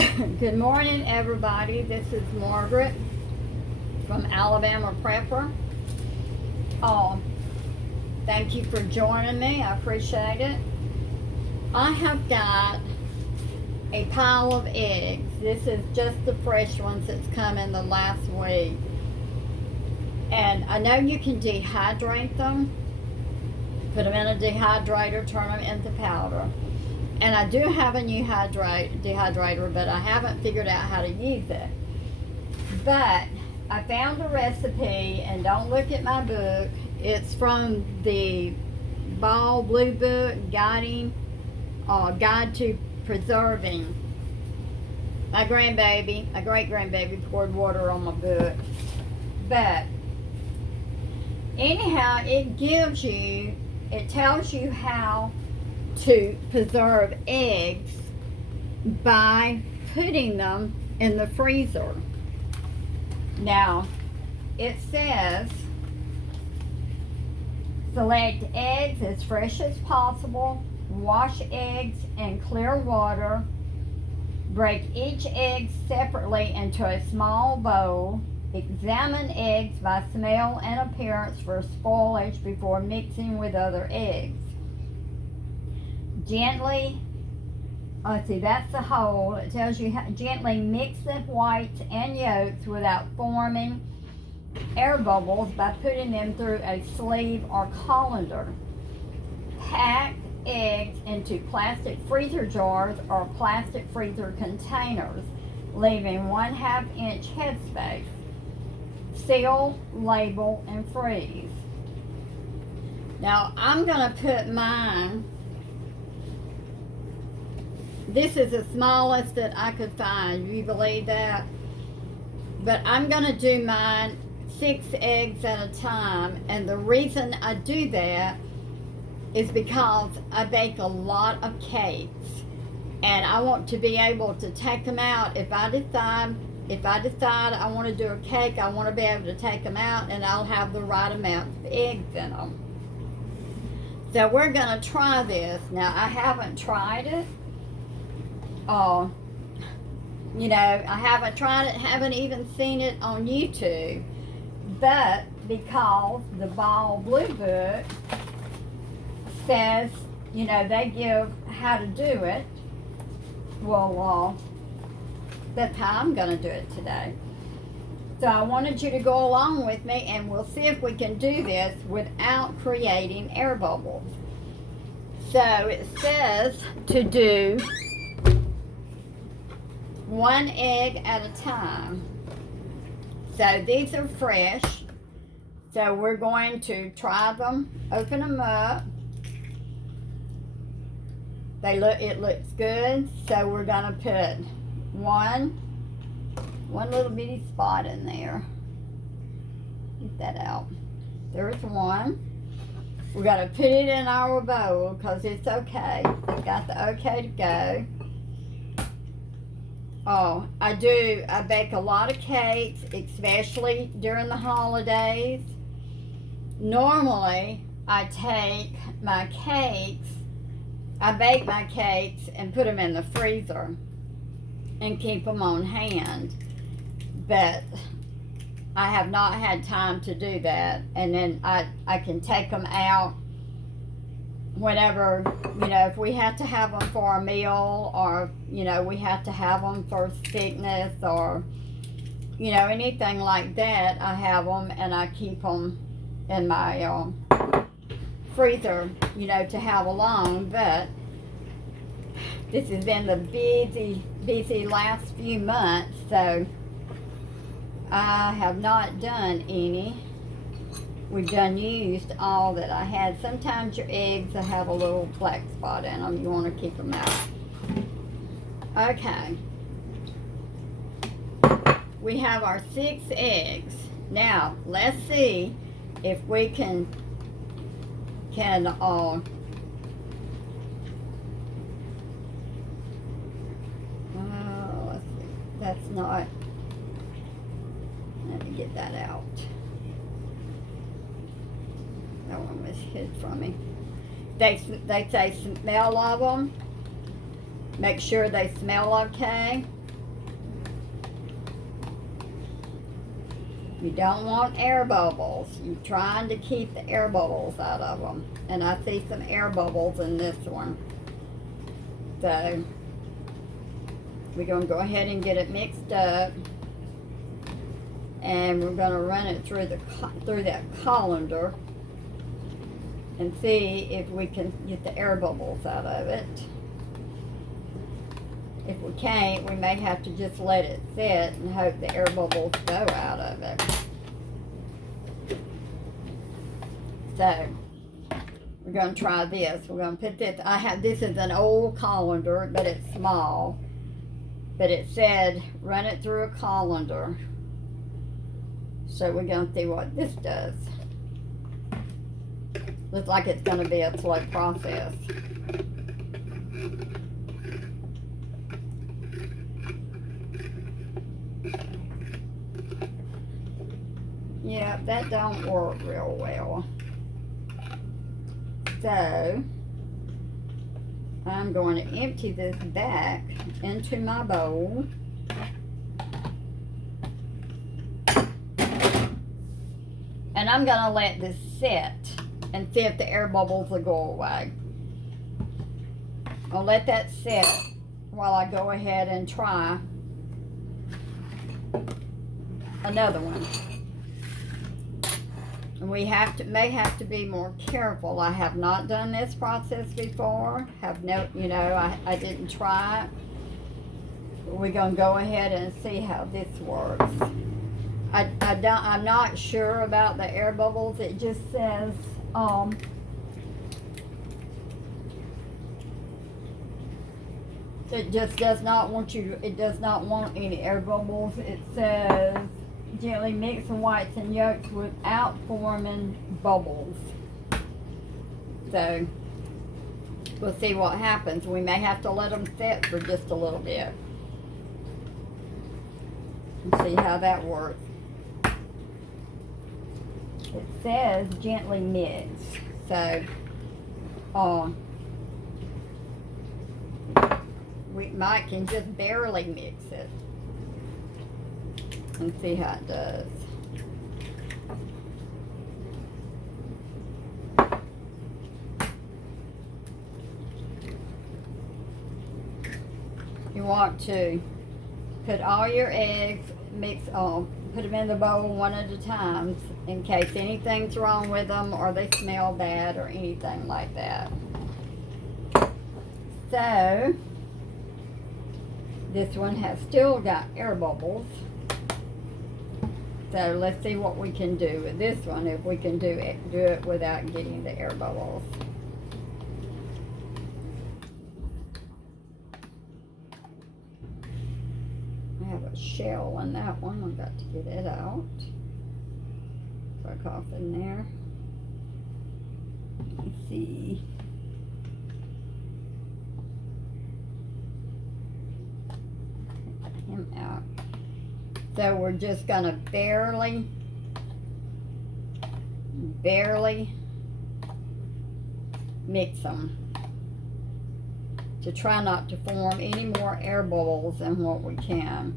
Good morning, everybody. This is Margaret from Alabama Prepper. Oh, thank you for joining me. I appreciate it. I have got a pile of eggs. This is just the fresh ones that's come in the last week. And I know you can dehydrate them. Put them in a dehydrator, turn them into powder. And I do have a new dehydrator, but I haven't figured out how to use it. But I found a recipe, and don't look at my book. It's from the Ball Blue Book, Guide to Preserving. My great grandbaby poured water on my book. But anyhow, it tells you how to preserve eggs by putting them in the freezer. Now, it says select eggs as fresh as possible, wash eggs in clear water, break each egg separately into a small bowl, examine eggs by smell and appearance for spoilage before mixing with other eggs. Gently, that's the whole. It tells you how gently mix the whites and yolks without forming air bubbles by putting them through a sleeve or colander. Pack eggs into plastic freezer jars or plastic freezer containers, leaving 1/2 inch headspace. Seal, label, and freeze. Now I'm going to put mine. This is the smallest that I could find. Do you believe that? But I'm going to do mine 6 eggs at a time. And the reason I do that is because I bake a lot of cakes. And I want to be able to take them out. If I decide I want to do a cake, I want to be able to take them out and I'll have the right amount of eggs in them. So we're going to try this. Now, I haven't tried it. I haven't tried it, haven't even seen it on YouTube. But because the Ball Blue Book says, they give how to do it, well, that's how I'm going to do it today. So I wanted you to go along with me, and we'll see if we can do this without creating air bubbles. So it says to do 1 egg at a time. So these are fresh. So we're going to try them, open them up. It looks good. So we're gonna put one little bitty spot in there. Get that out. There's one. We're gonna put it in our bowl because it's okay. It's got the okay to go. I bake a lot of cakes, especially during the holidays. Normally, I bake my cakes and put them in the freezer and keep them on hand. But I have not had time to do that. And then I can take them out whenever, if we have to have them for a meal, or, we have to have them for sickness, or, anything like that, I have them and I keep them in my freezer, to have along. But this has been the busy last few months, so I have not done any. We've used all that I had. Sometimes your eggs will have a little black spot in them. You want to keep them out. Okay. We have our 6 eggs. Let's see if we can let's see. That's not, let me get that out. That one was hid from me. They say smell of them. Make sure they smell okay. You don't want air bubbles. You're trying to keep the air bubbles out of them. And I see some air bubbles in this one. So we're going to go ahead and get it mixed up. And we're going to run it through that colander and see if we can get the air bubbles out of it. If we can't, we may have to just let it sit and hope the air bubbles go out of it. So we're going to try this. We're going to put this. This is an old colander, but it's small. But it said run it through a colander. So we're going to see what this does. Looks like it's going to be a slow process. Yeah, that don't work real well. So I'm going to empty this back into my bowl. And I'm going to let this sit and see if the air bubbles will go away. I'll let that sit while I go ahead and try another one. And we may have to be more careful. I have not done this process before. I didn't try it. We're going to go ahead and see how this works. I'm not sure about the air bubbles. It just says it just does not want it does not want any air bubbles. It says gently mix the whites and yolks without forming bubbles. So we'll see what happens. We may have to let them sit for just a little bit and see how that works. It says gently mix, so Mike can just barely mix it and see how it does. You want to put all your eggs, put them in the bowl one at a time in case anything's wrong with them or they smell bad or anything like that. So this one has still got air bubbles. So let's see what we can do with this one, if we can do it without getting the air bubbles. I have a shell in that one. I've got to get it out. Back off in there. Let's see. Get him out. So we're just gonna barely mix them to try not to form any more air bubbles than what we can.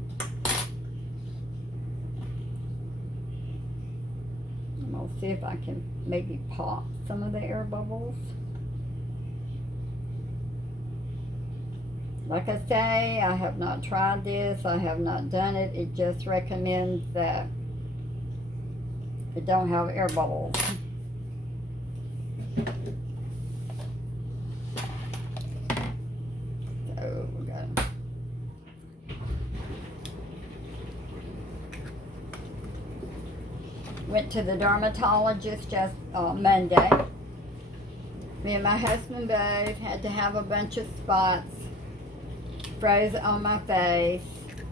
I'm gonna see if I can maybe pop some of the air bubbles. Like I say, I have not tried this. I have not done it. It just recommends that it don't have air bubbles. So we got went to the dermatologist just Monday. Me and my husband both had to have a bunch of spots froze on my face.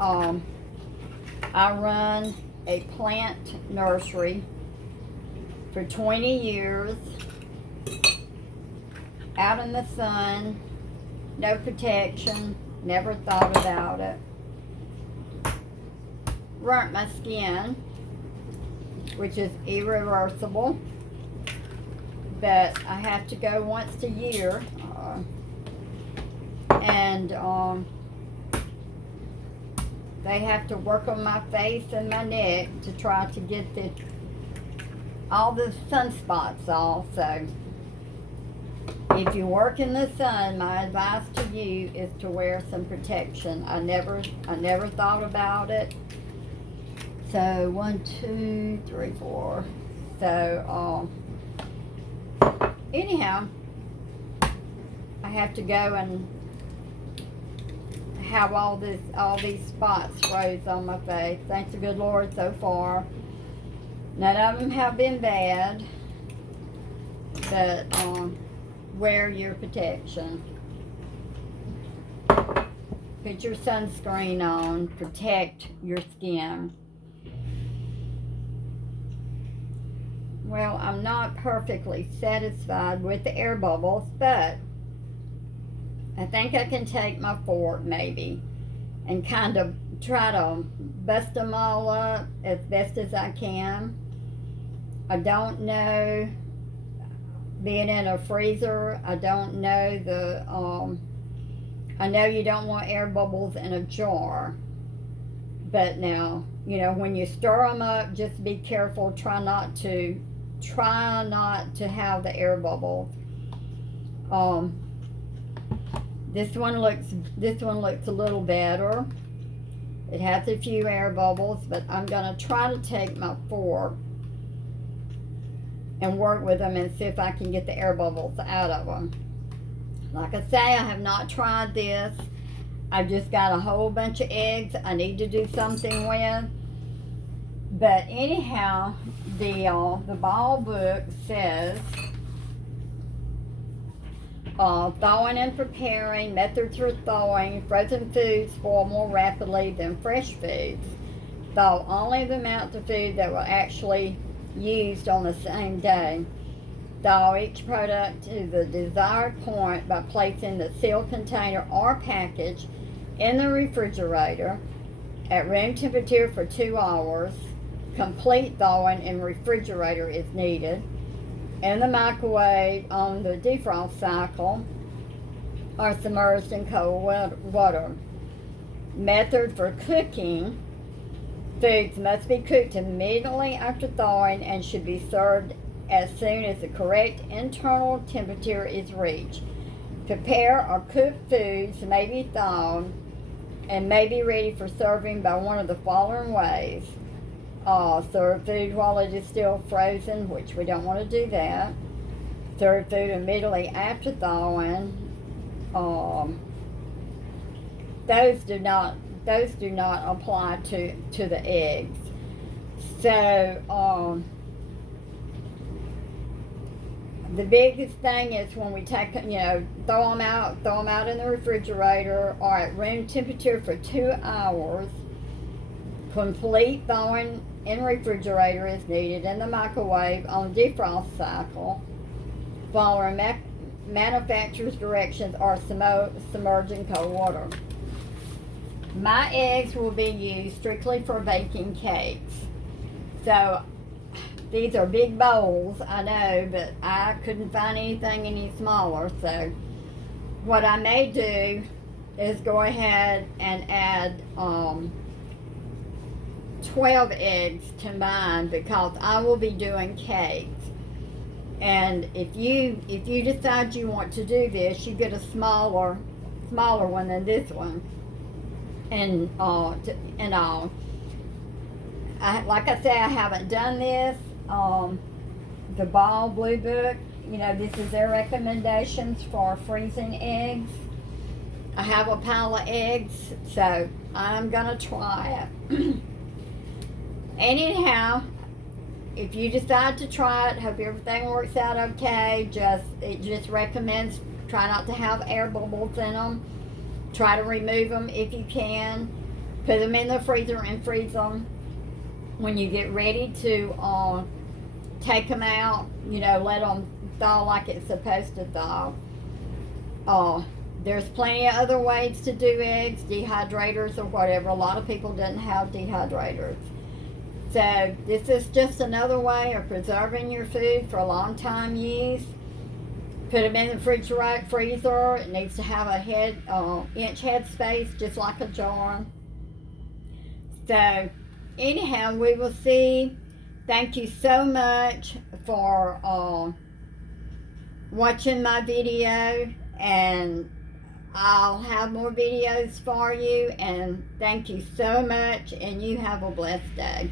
I run a plant nursery for 20 years, out in the sun, no protection, never thought about it. Burnt my skin, which is irreversible, but I have to go once a year. they have to work on my face and my neck to try to get all the sunspots off. So if you work in the sun, my advice to you is to wear some protection. I never thought about it. So 1, 2, 3, 4. So anyhow, I have to go and have all these spots rose on my face. Thanks the good Lord so far. None of them have been bad, but wear your protection. Put your sunscreen on. Protect your skin. Well, I'm not perfectly satisfied with the air bubbles, but I think I can take my fork maybe and kind of try to bust them all up as best as I can. I don't know, being in a freezer, I don't know I know you don't want air bubbles in a jar, but now, you know, when you stir them up, just be careful, try not to have the air bubbles. This one looks a little better. It has a few air bubbles, but I'm gonna try to take my fork and work with them and see if I can get the air bubbles out of them. Like I say, I have not tried this. I've just got a whole bunch of eggs I need to do something with. But anyhow, the ball book says thawing and preparing, methods for thawing. Frozen foods spoil more rapidly than fresh foods. Thaw only the amounts of food that were actually used on the same day. Thaw each product to the desired point by placing the sealed container or package in the refrigerator at room temperature for 2 hours. Complete thawing in refrigerator is needed. In the microwave on the defrost cycle or submerged in cold water. Method for cooking. Foods must be cooked immediately after thawing and should be served as soon as the correct internal temperature is reached. Prepare or cooked foods may be thawed and may be ready for serving by one of the following ways. Serve food while it is still frozen, which we don't want to do that. Serve food immediately after thawing. Those do not apply to the eggs. So the biggest thing is when we take, throw them out in the refrigerator or at room temperature for 2 hours. Complete thawing in refrigerator is needed. In the microwave on defrost cycle, following manufacturer's directions, or submerge in cold water. My eggs will be used strictly for baking cakes. So these are big bowls, I know, but I couldn't find anything any smaller. So what I may do is go ahead and add 12 eggs combined, because I will be doing cakes. And if you decide you want to do this, you get a smaller one than this one. And like I say, I haven't done this. The Ball Blue Book, this is their recommendations for freezing eggs. I have a pile of eggs, so I'm gonna try it. Anyhow, if you decide to try it, hope everything works out okay. It just recommends try not to have air bubbles in them. Try to remove them if you can. Put them in the freezer and freeze them. When you get ready to take them out, let them thaw like it's supposed to thaw. There's plenty of other ways to do eggs, dehydrators or whatever. A lot of people didn't have dehydrators. So this is just another way of preserving your food for a long time use. Put them in the freezer. It needs to have a inch head space, just like a jar. So, anyhow, we will see. Thank you so much for watching my video, and I'll have more videos for you. And thank you so much, and you have a blessed day.